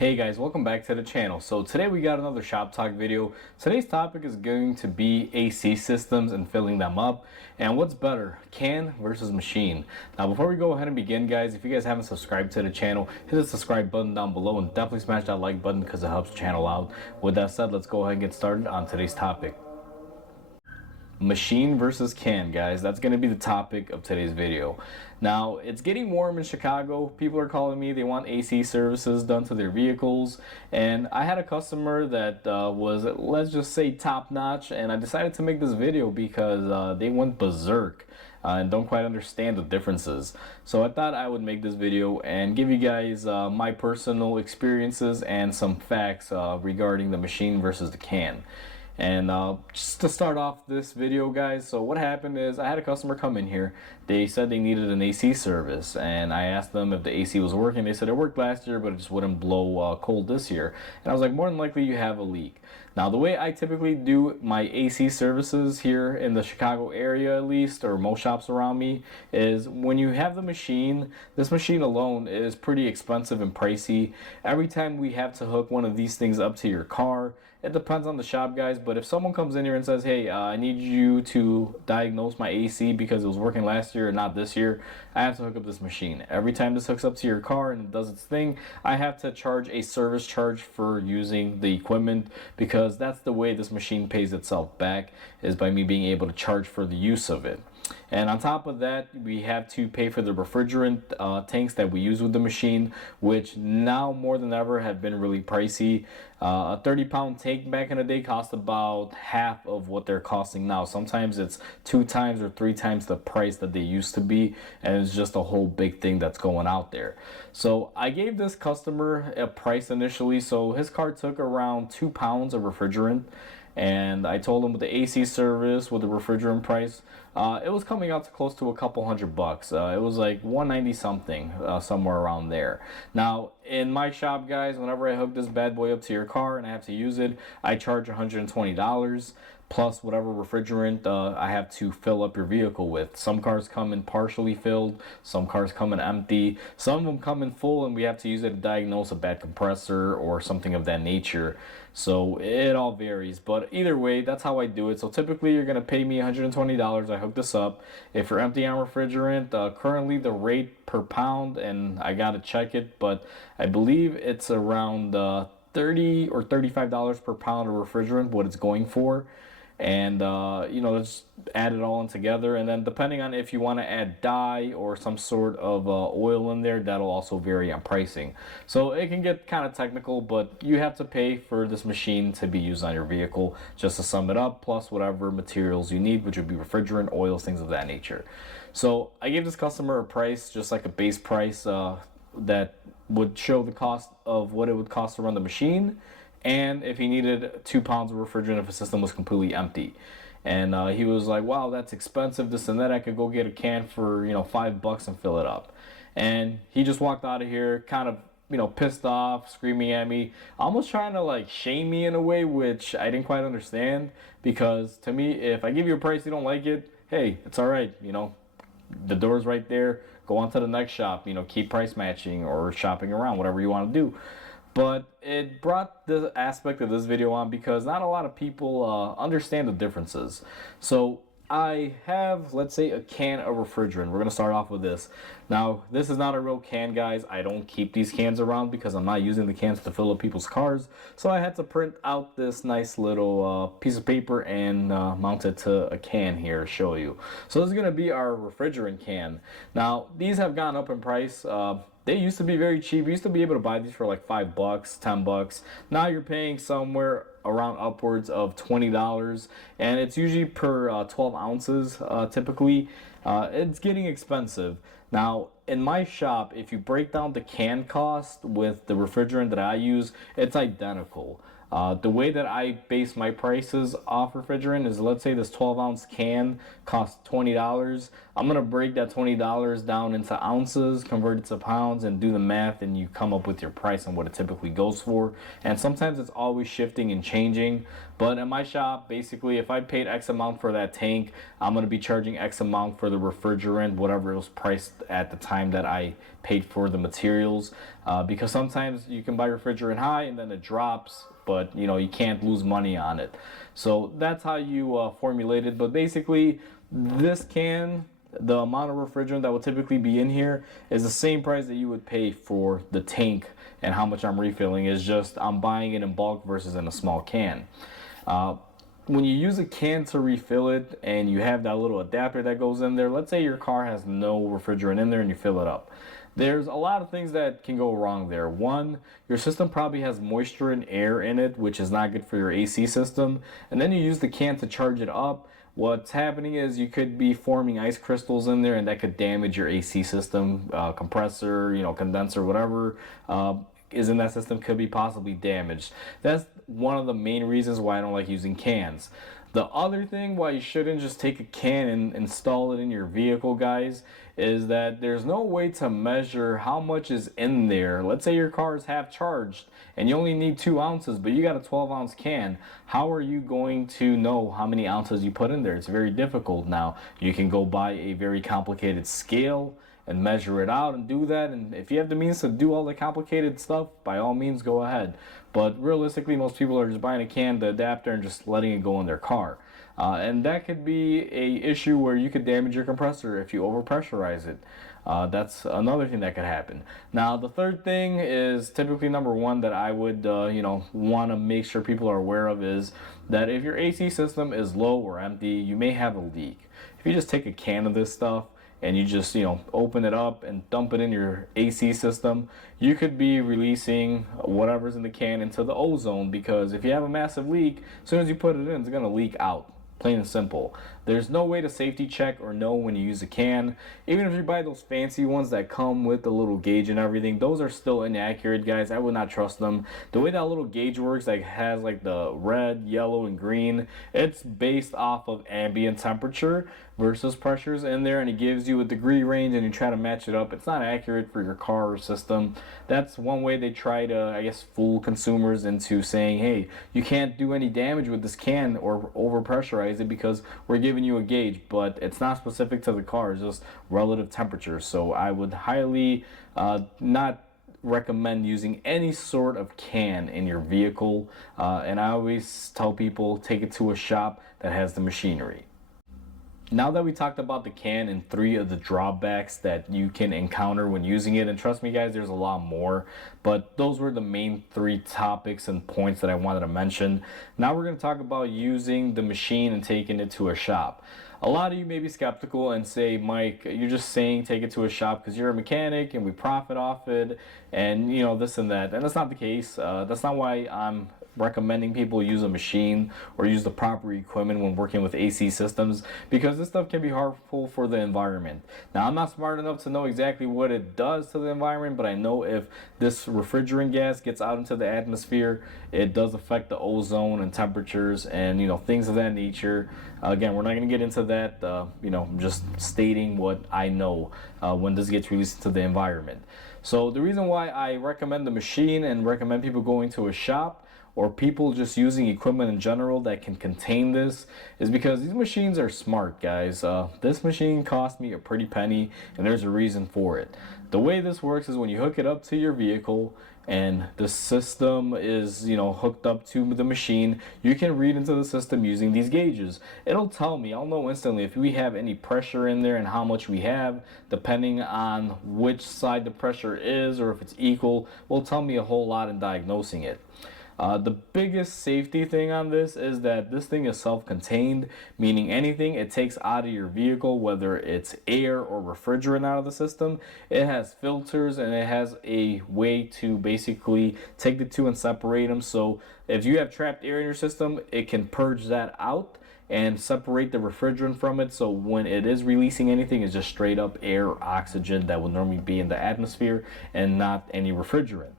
Hey guys, welcome back to the channel. So today we got another shop talk video. Today's topic is going to be AC systems and filling them up, and what's better, can versus machine. Now before we go ahead and begin, guys, if you guys haven't subscribed to the channel, hit the subscribe button down below and definitely smash that like button because it helps the channel out. With that said, let's go ahead and get started on today's topic. Machine versus can, guys. That's going to be the topic of today's video. Now, it's getting warm in Chicago. People are calling me. They want AC services done to their vehicles. And I had a customer that was, let's just say, top notch. And I decided to make this video because they went berserk and don't quite understand the differences. So I thought I would make this video and give you guys my personal experiences and some facts regarding the machine versus the can. And just to start off this video, guys, so what happened is I had a customer come in here. They said they needed an AC service, and I asked them if the AC was working. They said it worked last year, but it just wouldn't blow cold this year. And I was like, more than likely you have a leak. Now, the way I typically do my AC services here in the Chicago area, at least, or most shops around me, is when you have the machine, this machine alone is pretty expensive and pricey. Every time we have to hook one of these things up to your car, it depends on the shop, guys, but if someone comes in here and says, hey, I need you to diagnose my AC because it was working last year and not this year, I have to hook up this machine. Every time this hooks up to your car and it does its thing, I have to charge a service charge for using the equipment, because that's the way this machine pays itself back, is by me being able to charge for the use of it. And on top of that, we have to pay for the refrigerant tanks that we use with the machine, which now more than ever have been really pricey. A 30-pound tank back in the day cost about half of what they're costing now. Sometimes it's 2 times or 3 times the price that they used to be, and it's just a whole big thing that's going out there. So I gave this customer a price initially. So his car took around 2 pounds of refrigerant, and I told him with the AC service, with the refrigerant price, it was coming out to close to a couple $100. It was like 190 something, somewhere around there. Now, in my shop, guys, whenever I hook this bad boy up to your car and I have to use it, I charge $120 plus whatever refrigerant I have to fill up your vehicle with. Some cars come in partially filled, some cars come in empty, some of them come in full, and we have to use it to diagnose a bad compressor or something of that nature. So it all varies, but either way, that's how I do it. So typically you're gonna pay me $120. I hook this up. If you're empty on refrigerant, currently the rate per pound, and I gotta check it, but I believe it's around $30 or $35 per pound of refrigerant, what it's going for. And you know, let's add it all in together, and then depending on if you want to add dye or some sort of oil in there, that'll also vary on pricing. So it can get kind of technical, but you have to pay for this machine to be used on your vehicle, just to sum it up, plus whatever materials you need, which would be refrigerant, oils, things of that nature. So I gave this customer a price, just like a base price that would show the cost of what it would cost to run the machine, and if he needed 2 pounds of refrigerant if his system was completely empty. And he was like, wow, that's expensive, this and that. I could go get a can for, you know, $5 and fill it up. And he just walked out of here kind of, you know, pissed off, screaming at me, almost trying to like shame me in a way, which I didn't quite understand, because to me, if I give you a price, you don't like it, hey, it's all right, you know, the door's right there, go on to the next shop, you know, keep price matching or shopping around, whatever you want to do. But it brought the aspect of this video on because not a lot of people understand the differences. So I have, let's say, a can of refrigerant. We're going to start off with this. Now, this is not a real can, guys. I don't keep these cans around because I'm not using the cans to fill up people's cars. So I had to print out this nice little piece of paper and mount it to a can here to show you. So this is going to be our refrigerant can. Now, these have gone up in price. They used to be very cheap. You used to be able to buy these for like $5, $10. Now you're paying somewhere around upwards of $20, and it's usually per 12 ounces typically. It's getting expensive. Now, in my shop, if you break down the can cost with the refrigerant that I use, it's identical. The way that I base my prices off refrigerant is, let's say this 12-ounce can costs $20. I'm going to break that $20 down into ounces, convert it to pounds, and do the math, and you come up with your price and what it typically goes for. And sometimes it's always shifting and changing. But in my shop, basically, if I paid X amount for that tank, I'm going to be charging X amount for the refrigerant, whatever it was priced at the time that I paid for the materials. Because sometimes you can buy refrigerant high and then it drops, but you know, you can't lose money on it. So that's how you formulate it. But basically, this can, the amount of refrigerant that would typically be in here is the same price that you would pay for the tank, and how much I'm refilling is just I'm buying it in bulk versus in a small can. When you use a can to refill it and you have that little adapter that goes in there, let's say your car has no refrigerant in there and you fill it up. There's a lot of things that can go wrong there. One, your system probably has moisture and air in it, which is not good for your AC system. And then you use the can to charge it up. What's happening is you could be forming ice crystals in there, and that could damage your AC system, compressor, you know, condenser, whatever is in that system could be possibly damaged. That's one of the main reasons why I don't like using cans. The other thing why you shouldn't just take a can and install it in your vehicle, guys, is that there's no way to measure how much is in there. Let's say your car is half charged and you only need 2 ounces, but you got a 12-ounce can. How are you going to know how many ounces you put in there? It's very difficult. Now, you can go buy a very complicated scale and measure it out and do that, and if you have the means to do all the complicated stuff, by all means go ahead. But realistically, most people are just buying a can, the adapter, and just letting it go in their car, and that could be a issue where you could damage your compressor if you overpressurize it. That's another thing that could happen. Now, the third thing is typically number one that I would want to make sure people are aware of is that if your AC system is low or empty, you may have a leak. If you just take a can of this stuff and you just open it up and dump it in your AC system, you could be releasing whatever's in the can into the ozone, because if you have a massive leak, as soon as you put it in, it's going to leak out. Plain and simple. There's no way to safety check or know when you use a can. Even if you buy those fancy ones that come with the little gauge and everything, those are still inaccurate, guys. I would not trust them. The way that little gauge works, like has like the red, yellow, and green, it's based off of ambient temperature versus pressures in there, and it gives you a degree range and you try to match it up. It's not accurate for your car or system. That's one way they try to, I guess, fool consumers into saying, hey, you can't do any damage with this can or overpressurize it because we're giving you a gauge, but it's not specific to the car. It's just relative temperature. So I would highly not recommend using any sort of can in your vehicle, and I always tell people take it to a shop that has the machinery. Now that we talked about the can and 3 of the drawbacks that you can encounter when using it, and trust me guys, there's a lot more, but those were the main 3 topics and points that I wanted to mention. Now we're going to talk about using the machine and taking it to a shop. A lot of you may be skeptical and say, Mike, you're just saying take it to a shop because you're a mechanic and we profit off it and this and that. And that's not the case. That's not why I'm recommending people use a machine or use the proper equipment when working with AC systems, because this stuff can be harmful for the environment. Now, I'm not smart enough to know exactly what it does to the environment, but I know if this refrigerant gas gets out into the atmosphere, it does affect the ozone and temperatures and things of that nature. Again, we're not going to get into that. I'm just stating what I know when this gets released into the environment. So the reason why I recommend the machine and recommend people going to a shop or people just using equipment in general that can contain this is because these machines are smart, guys. This machine cost me a pretty penny, and there's a reason for it. The way this works is when you hook it up to your vehicle and the system is hooked up to the machine, you can read into the system using these gauges. It'll tell me, I'll know instantly if we have any pressure in there and how much we have, depending on which side the pressure is, or if it's equal, will tell me a whole lot in diagnosing it. The biggest safety thing on this is that this thing is self-contained, meaning anything it takes out of your vehicle, whether it's air or refrigerant out of the system, it has filters and it has a way to basically take the two and separate them. So if you have trapped air in your system, it can purge that out and separate the refrigerant from it, so when it is releasing anything, it's just straight up air or oxygen that would normally be in the atmosphere and not any refrigerant.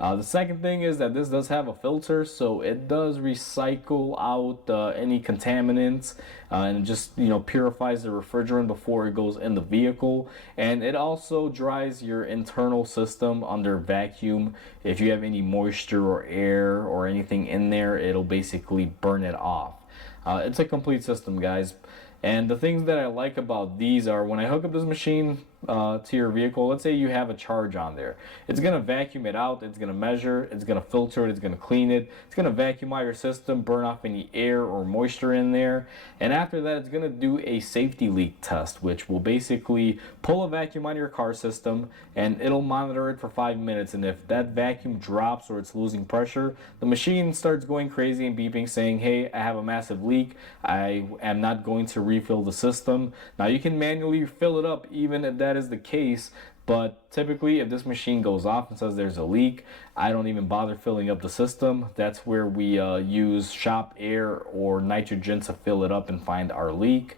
The second thing is that this does have a filter, so it does recycle out any contaminants, and just, you know, purifies the refrigerant before it goes in the vehicle. And it also dries your internal system under vacuum. If you have any moisture or air or anything in there, it'll basically burn it off. It's a complete system, guys. And the things that I like about these are when I hook up this machine to your vehicle, let's say you have a charge on there, it's going to vacuum it out, it's going to measure, it's going to filter it, it's going to clean it, it's going to vacuum out your system, burn off any air or moisture in there. And after that, it's going to do a safety leak test, which will basically pull a vacuum on your car system and it'll monitor it for 5 minutes. And if that vacuum drops or it's losing pressure, the machine starts going crazy and beeping saying, hey, I have a massive leak, I am not going to refill the system. Now you can manually fill it up even if that is the case, but typically if this machine goes off and says there's a leak, I don't even bother filling up the system. That's where we use shop air or nitrogen to fill it up and find our leak,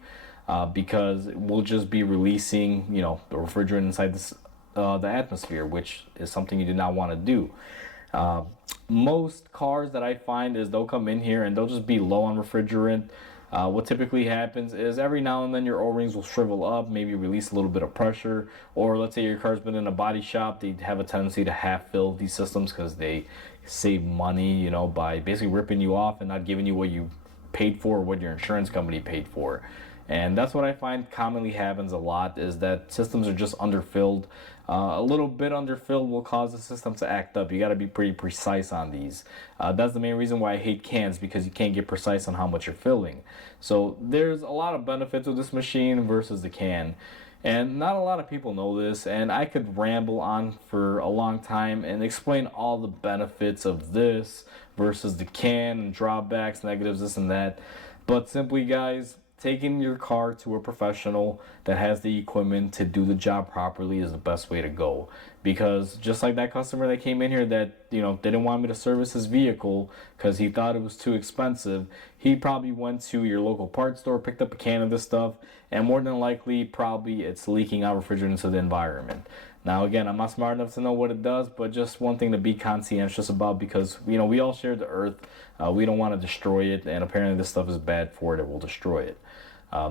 because we'll just be releasing, you know, the refrigerant inside this, the atmosphere, which is something you do not want to do. Most cars that I find is they'll come in here and they'll just be low on refrigerant. What typically happens is every now and then your O-rings will shrivel up, maybe release a little bit of pressure, or let's say your car's been in a body shop, they have a tendency to half fill these systems because they save money, you know, by basically ripping you off and not giving you what you paid for or what your insurance company paid for. And that's what I find commonly happens a lot, is that systems are just underfilled. A little bit underfilled will cause the system to act up. You got to be pretty precise on these. That's the main reason why I hate cans, because you can't get precise on how much you're filling. So there's a lot of benefits of this machine versus the can. And not a lot of people know this, and I could ramble on for a long time and explain all the benefits of this versus the can and drawbacks, negatives, this and that. But simply, guys, taking your car to a professional that has the equipment to do the job properly is the best way to go. Because just like that customer that came in here that, you know, didn't want me to service his vehicle because he thought it was too expensive, he probably went to your local parts store, picked up a can of this stuff, and more than likely probably it's leaking out refrigerant into the environment. Now again, I'm not smart enough to know what it does, but just one thing to be conscientious about, because, you know, we all share the earth. We don't want to destroy it, and apparently this stuff is bad for it. It will destroy it.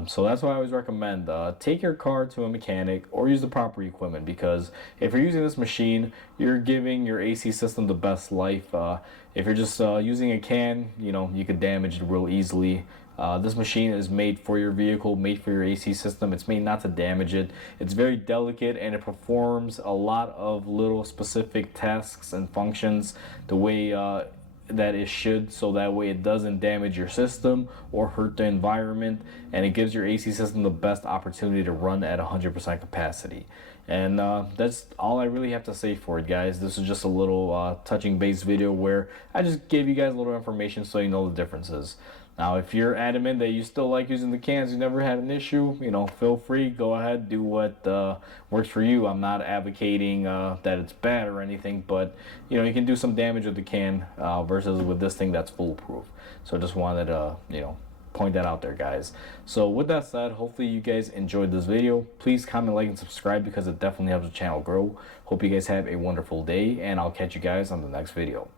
So that's why I always recommend take your car to a mechanic or use the proper equipment, because if you're using this machine, you're giving your AC system the best life. If you're just using a can, you know, you could damage it real easily. This machine is made for your vehicle, made for your AC system. It's made not to damage it. It's very delicate and it performs a lot of little specific tasks and functions the way that it should, so that way it doesn't damage your system or hurt the environment, and it gives your AC system the best opportunity to run at 100% capacity. And that's all I really have to say for it, guys. This is just a little touching base video where I just gave you guys a little information so you know the differences. Now, if you're adamant that you still like using the cans, you never had an issue, you know, feel free, go ahead, do what works for you. I'm not advocating that it's bad or anything, but, you know, you can do some damage with the can versus with this thing that's foolproof. So I just wanted to, you know, point that out there, guys. So with that said, hopefully you guys enjoyed this video. Please comment, like, and subscribe, because it definitely helps the channel grow. Hope you guys have a wonderful day, and I'll catch you guys on the next video.